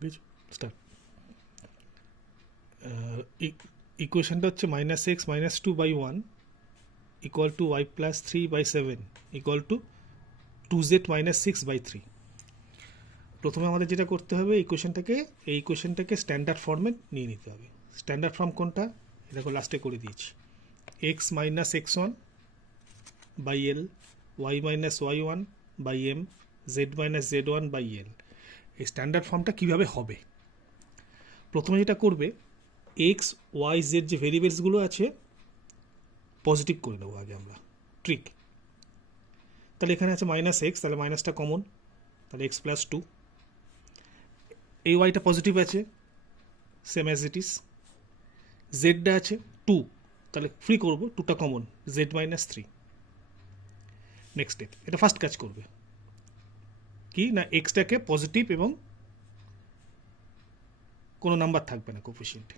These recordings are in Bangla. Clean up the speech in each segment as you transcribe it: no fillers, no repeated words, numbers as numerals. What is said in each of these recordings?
বুঝছো? স্টার্ট। ইকুয়েশনটা হচ্ছে minus x minus two by one equal to y plus three by seven equal to two z minus six by three. প্রথমে আমাদের যেটা করতে হবে এই ইকুয়েশনটাকে স্ট্যান্ডার্ড ফর্মে নিয়ে নিতে হবে। স্ট্যান্ডার্ড ফর্ম কোনটা? এটাকে লাস্টে করে দিয়েছি। X minus x one by l, y minus y one by m, z minus z one by l. এই স্ট্যান্ডার্ড ফর্মটা কীভাবে হবে? প্রথমে যেটা করবে, এক্স ওয়াই জেড যে ভেরিয়েবলসগুলো আছে পজিটিভ করে দেবো আগে আমরা, ট্রিক। তাহলে এখানে আছে মাইনাস এক্স, তাহলে মাইনাসটা কমন, তাহলে এক্স প্লাস টু। এই ওয়াইটা পজিটিভ আছে, সেম অ্যাজ ইট ইস। জেডটা আছে টু, তাহলে ফ্রি করবো, টুটা common, z minus three. Next step, এটা ফার্স্ট কাজ করবে কি না, এক্সটাকে পজিটিভ এবং কোনো নাম্বার থাকবে না কোফিশিয়েন্টে।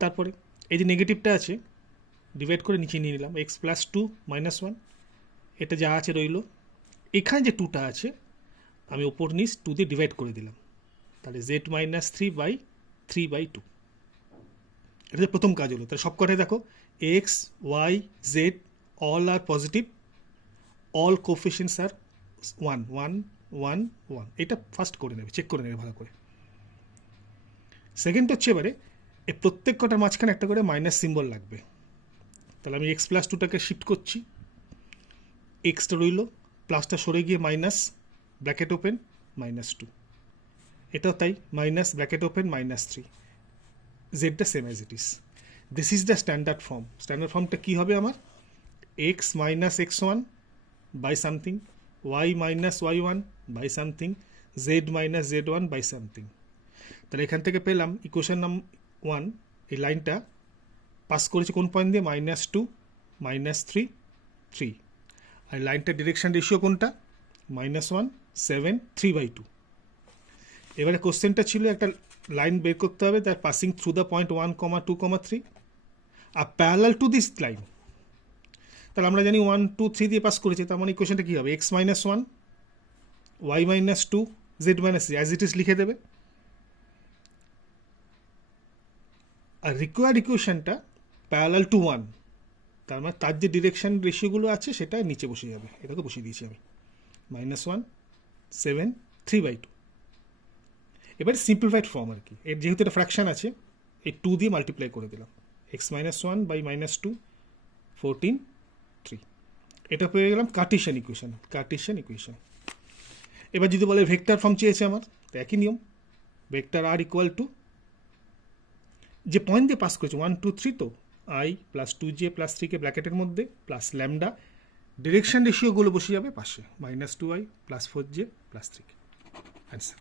তারপরে এই যে নেগেটিভটা আছে ডিভাইড করে নিচে নিয়ে নিলাম, x plus two minus one, এটা যা আছে রইল। এখানে যে টুটা আছে আমি ওপর নিচ টু দিয়ে ডিভাইড করে দিলাম, তাহলে z minus three by two. এটা যে প্রথম কাজ হলো। তাহলে সব কটাই দেখো, x y z all are positive, all coefficients are one one one one. এটা ফার্স্ট করে নেবে, চেক করে নেবে ভালো করে। সেকেন্ড হচ্ছে এবারে এই প্রত্যেক কটার মাঝখানে একটা করে মাইনাস সিম্বল লাগবে। তাহলে আমি এক্স প্লাস টুটাকে শিফট করছি, এক্সটা রইল, প্লাসটা সরে গিয়ে minus bracket open minus two, এটাও তাই, minus bracket open minus three, জেডটা same as it is. This is the standard form. Standard ফর্মটা কী হবে আমার? X minus x one by something, y minus y one by something, z minus z one by something. তাহলে এখান থেকে পেলাম ইকুয়েশন নাম্বার ওয়ান, এই লাইনটা পাস করেছে কোন পয়েন্ট দিয়ে? Minus two minus three three. আর লাইনটার ডিরেকশন রেশিও কোনটা? Minus one seven three by two. এবারে কোশ্চেনটা ছিল একটা লাইন বের করতে হবে that passing through the point one comma two comma three আর প্যারালাল টু দিস লাইন। তাহলে আমরা জানি ওয়ান টু থ্রি দিয়ে পাস করেছি, তার মানে ইকুয়েশনটা কী হবে? X minus one y minus two z minus three, as it is লিখে দেবে। আর রিকোয়ার্ড ইকুয়েশনটা প্যারালাল টু ওয়ান, তার মানে তার যে ডিরেকশন রেশিওগুলো আছে সেটা নিচে বসে যাবে। এটাকে বসিয়ে দিয়েছি আমি, minus one seven three by two. এবার সিম্পলিফাইড ফর্ম আর কি, এর যেহেতু এটা ফ্র্যাকশন আছে এই টু দিয়ে মাল্টিপ্লাই করে দিলাম, x minus one by minus two 14 3। এটা পেয়ে গেলাম কার্টেশিয়ান ইকুয়েশন। এবার যদি বলে ভেক্টর ফর্ম চেয়েছে আমার, তো একই নিয়ম, ভেক্টর আর ইকুয়াল টু যে পয়েন্ট দিয়ে পাস করেছে ওয়ান টু থ্রি, তো i plus two j plus থ্রিকে ব্র্যাকেটের মধ্যে প্লাস ল্যামডা, ডিরেকশন রেশিওগুলো বসে যাবে পাশে, minus two i plus four j plus থ্রিকে। অ্যান্সার।